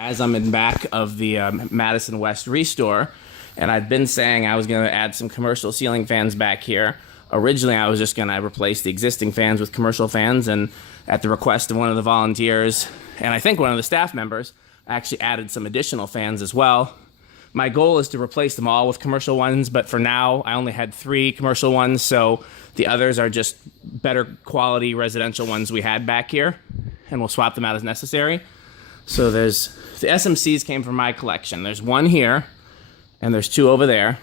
As I'm in back of the Madison West Restore, and I'd been saying I was going to add some commercial ceiling fans back here. Originally, I was just going to replace the existing fans with commercial fans, and at the request of one of the volunteers, and I think one of the staff members, I actually added some additional fans as well. My goal is to replace them all with commercial ones, but for now, I only had 3 commercial ones, so the others are just better quality residential ones we had back here, and we'll swap them out as necessary. So there's, the SMCs came from my collection. There's one here, and there's 2 over there.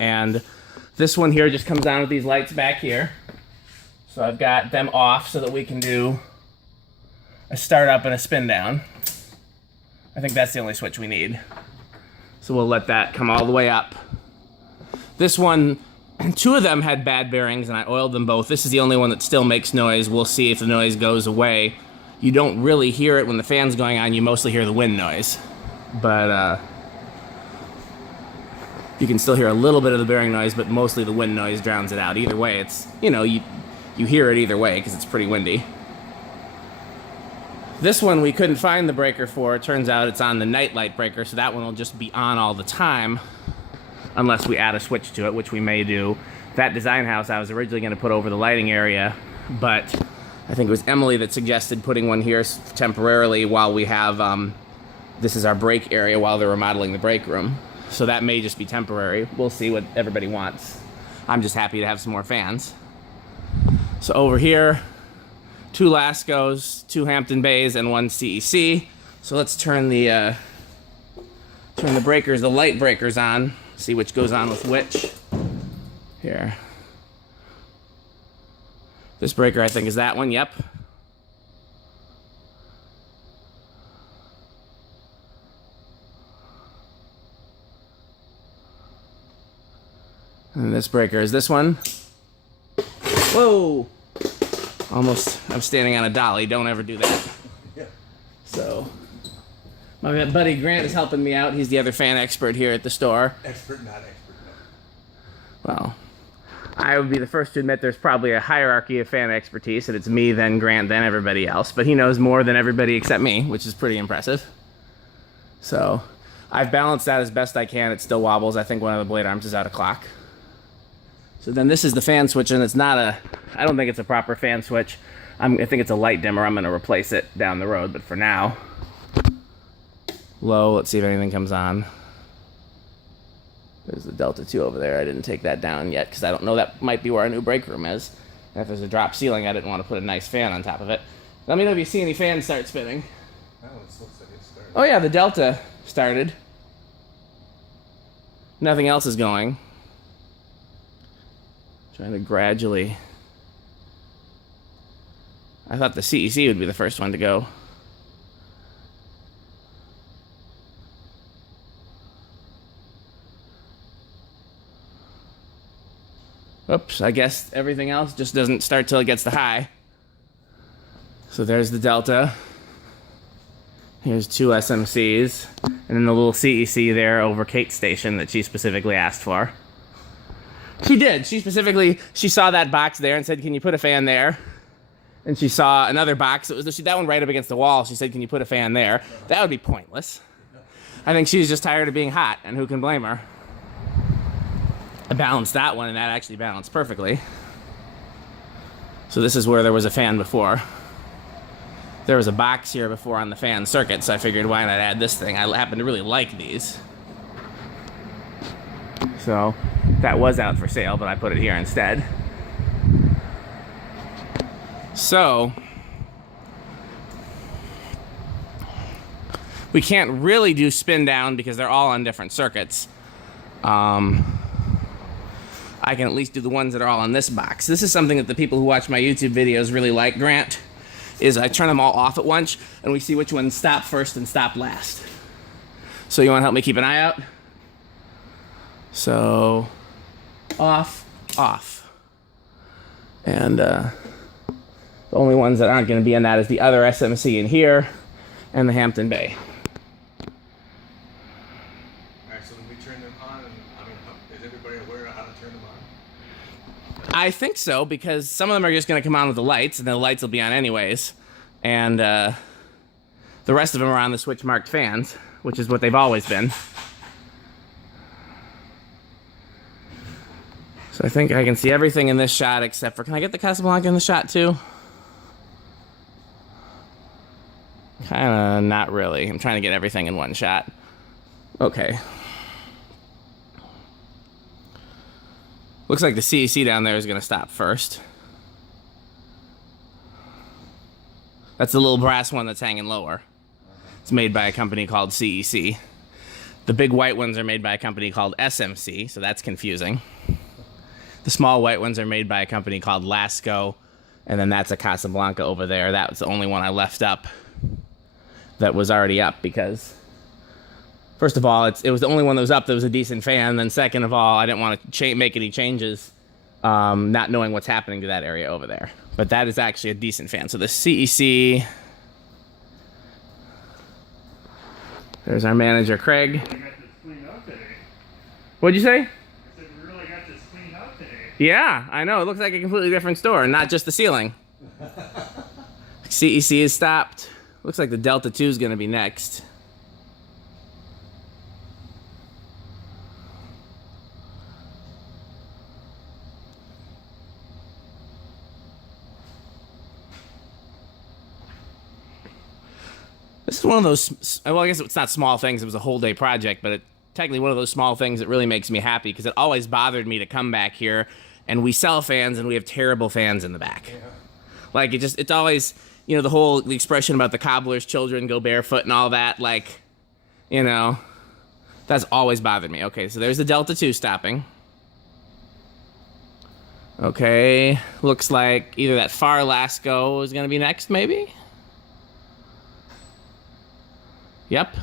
And this one here just comes on with these lights back here. So I've got them off so that we can do a start up and a spin down. I think that's the only switch we need. So we'll let that come all the way up. This one, 2 of them had bad bearings, and I oiled them both. This is the only one that still makes noise. We'll see if the noise goes away. You don't really hear it when the fan's going on. You mostly hear the wind noise. But you can still hear a little bit of the bearing noise, but mostly the wind noise drowns it out. Either way, it's, you know, you hear it either way because it's pretty windy. This one we couldn't find the breaker for. It turns out it's on the nightlight breaker, so that one will just be on all the time unless we add a switch to it, which we may do. That design house I was originally going to put over the lighting area, but I think it was Emily that suggested putting one here temporarily while we have, this is our break area while they're remodeling the break room. So that may just be temporary. We'll see what everybody wants. I'm just happy to have some more fans. So over here, 2 Lascos, 2 Hampton Bays, and 1 CEC. So let's turn the breakers, the light breakers on, see which goes on with which. Here. This breaker, I think, is that one. Yep. And this breaker is this one. Whoa! Almost, I'm standing on a dolly. Don't ever do that. Yeah. So, my buddy Grant is helping me out. He's the other fan expert here at the store. Expert, not expert, no. Well, I would be the first to admit there's probably a hierarchy of fan expertise, and it's me, then Grant, then everybody else. But he knows more than everybody except me, which is pretty impressive. So, I've balanced that as best I can. It still wobbles. I think one of the blade arms is out of clock. So then this is the fan switch, and it's not a, I don't think it's a proper fan switch. I think it's a light dimmer. I'm going to replace it down the road, but for now, low. Let's see if anything comes on. There's the Delta 2 over there. I didn't take that down yet because I don't know. That might be where our new break room is. And if there's a drop ceiling, I didn't want to put a nice fan on top of it. Let me know if you see any fans start spinning. Oh, it looks like it started. Oh yeah, the Delta started. Nothing else is going. Trying to gradually... I thought the CEC would be the first one to go. Oops, I guess everything else just doesn't start till it gets to high. So there's the Delta. Here's 2 SMCs. And then the little CEC there over Kate's station that she specifically asked for. She did. She saw that box there and said, can you put a fan there? And she saw another box. It was that one right up against the wall. She said, can you put a fan there? That would be pointless. I think she's just tired of being hot, and who can blame her? I balanced that one, and that actually balanced perfectly. So this is where there was a fan before. There was a box here before on the fan circuit, so I figured why not add this thing. I happen to really like these. So that was out for sale, but I put it here instead. So we can't really do spin down because they're all on different circuits. I can at least do the ones that are all on this box. This is something that the people who watch my YouTube videos really like, Grant, is I turn them all off at once and we see which ones stop first and stop last. So you want to help me keep an eye out? So off, off. And the only ones that aren't going to be in that is the other SMC in here and the Hampton Bay. Alright, so when we turn them on, I mean, is everybody aware of how to turn them on? I think so, because some of them are just going to come on with the lights, and the lights will be on anyways. And the The rest of them are on the switch marked fans, which is what they've always been. So I think I can see everything in this shot except for, can I get the Casablanca in the shot too? Kinda not really. I'm trying to get everything in one shot. Okay. Looks like the CEC down there is gonna stop first. That's the little brass one that's hanging lower. It's made by a company called CEC. The big white ones are made by a company called SMC, so that's confusing. The small white ones are made by a company called Lasco, and then that's a Casablanca over there. That was the only one I left up that was already up because, first of all, it was the only one that was up that was a decent fan. Then second of all, I didn't want to make any changes, not knowing what's happening to that area over there. But that is actually a decent fan. So the CEC, there's our manager, Craig. We got this cleaned up today. What'd you say? I said we really got this cleaned up today. Yeah, I know. It looks like a completely different store, not just the ceiling. CEC is stopped. Looks like the Delta 2 is going to be next. This is one of those, well, I guess it's not small things. It was a whole day project, but technically one of those small things that really makes me happy because it always bothered me to come back here and we sell fans and we have terrible fans in the back. Yeah. Like it's always, you know, the expression about the cobbler's children go barefoot and all that, like, you know, that's always bothered me. Okay, so there's the Delta 2 stopping. Okay, looks like either that far Lasco is going to be next, maybe? Yep.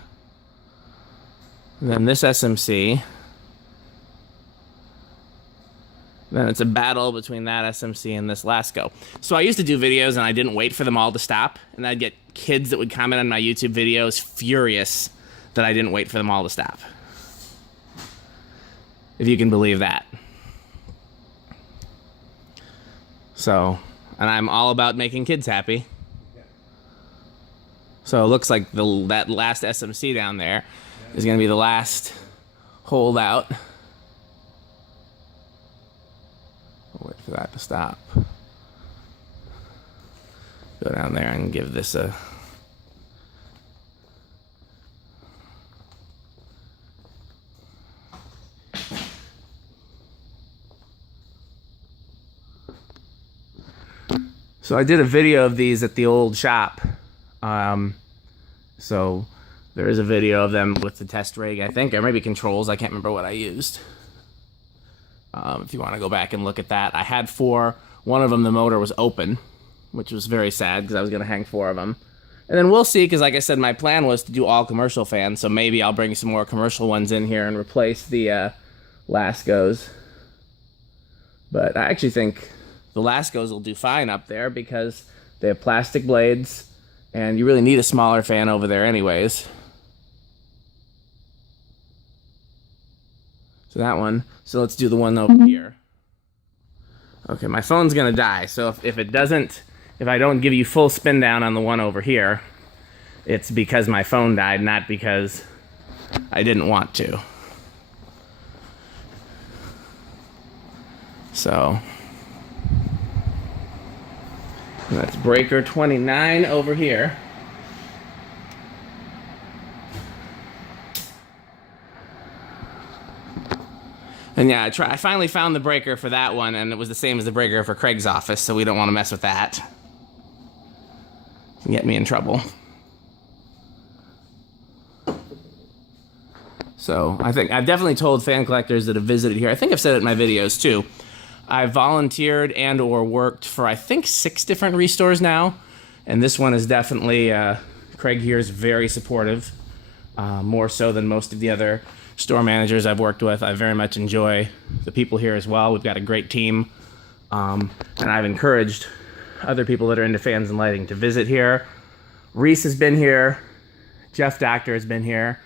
And then this SMC. Then it's a battle between that SMC and this Lasco. So I used to do videos and I didn't wait for them all to stop. And I'd get kids that would comment on my YouTube videos furious that I didn't wait for them all to stop. If you can believe that. So, and I'm all about making kids happy. So it looks like that last SMC down there is going to be the last holdout. I'll wait for that to stop. Go down there and give this a... So I did a video of these at the old shop. So there is a video of them with the test rig, I think, or maybe controls. I can't remember what I used. If you want to go back and look at that. I had 4. One of them, the motor was open, which was very sad because I was going to hang 4 of them. And then we'll see, because like I said, my plan was to do all commercial fans, so maybe I'll bring some more commercial ones in here and replace the Lascos. But I actually think the Lascos will do fine up there because they have plastic blades, and you really need a smaller fan over there anyways. So that one. So let's do the one over here. Okay, my phone's gonna die, so if I don't give you full spin down on the one over here, it's because my phone died, not because I didn't want to. So that's breaker 29 over here. And yeah, I finally found the breaker for that one, and it was the same as the breaker for Craig's office, so we don't want to mess with that. Get me in trouble. So I think I've definitely told fan collectors that have visited here, I think I've said it in my videos too, I've volunteered and or worked for I think 6 different restores now, and this one is definitely, Craig here is very supportive, more so than most of the other store managers I've worked with. I very much enjoy the people here as well. We've got a great team, and I've encouraged other people that are into fans and lighting to visit here. Reese has been here, Jeff Doctor has been here,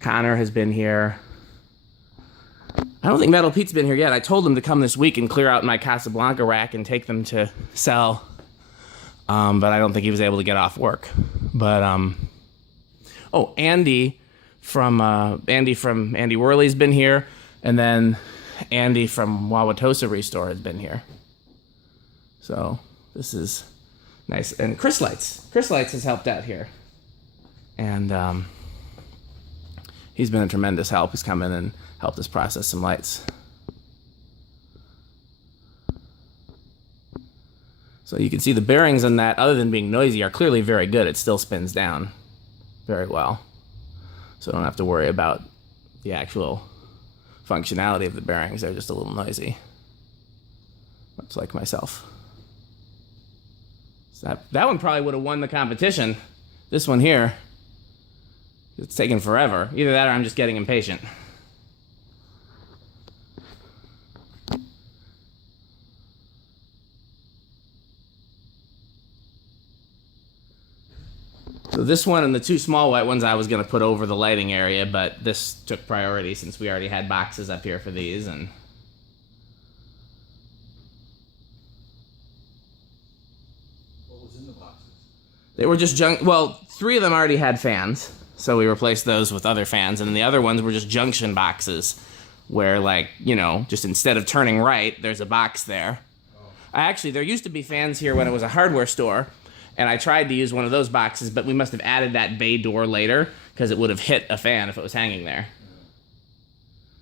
Connor has been here. I don't think Metal Pete's been here yet. I told him to come this week and clear out my Casablanca rack and take them to sell, but I don't think he was able to get off work. But Oh, Andy from Andy Worley's been here, and then Andy from Wauwatosa Restore has been here. So this is nice. And Chris Lights has helped out here, and he's been a tremendous help. He's come in and helped us process some lights. So you can see the bearings on that, other than being noisy, are clearly very good. It still spins down very well. So I don't have to worry about the actual functionality of the bearings. They're just a little noisy. Much like myself. So that one probably would have won the competition. This one here, it's taken forever. Either that or I'm just getting impatient. So this one and the two small white ones I was going to put over the lighting area, but this took priority since we already had boxes up here for these. And What was in the boxes? they were just junk. Well, 3 of them already had fans, so we replaced those with other fans, and the other ones were just junction boxes where, like, you know, just instead of turning right, there's a box there. Actually, there used to be fans here when it was a hardware store, and I tried to use one of those boxes, but we must have added that bay door later because it would have hit a fan if it was hanging there.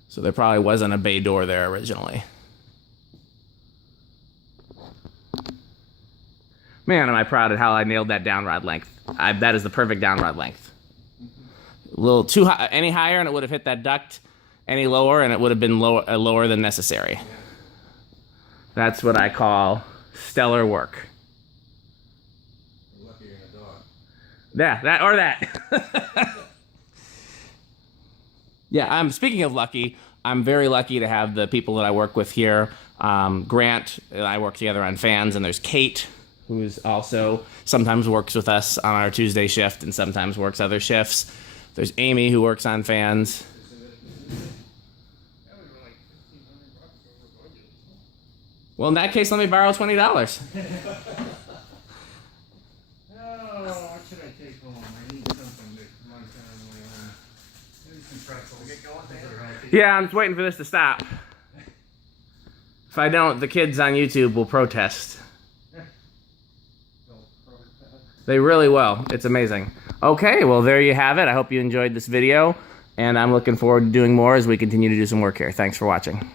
So there probably wasn't a bay door there originally. Man, am I proud of how I nailed that downrod length. That is the perfect downrod length. A little too high, any higher and it would have hit that duct, any lower and it would have been lower than necessary. That's what I call stellar work. Lucky you're in a dog. Yeah, that or that. Yeah, speaking of lucky, I'm very lucky to have the people that I work with here. Grant and I work together on fans, and there's Kate, who's also sometimes works with us on our Tuesday shift and sometimes works other shifts. There's Amy, who works on fans. That was like $1,500 over budget. Well, in that case, let me borrow $20. Oh, what should I take home? I need something to munch on my own. Maybe some pretzels. Get going, Dan? Those are healthy. Yeah, I'm just waiting for this to stop. If I don't, the kids on YouTube will protest. They really will. It's amazing. Okay, well, there you have it. I hope you enjoyed this video, and I'm looking forward to doing more as we continue to do some work here. Thanks for watching.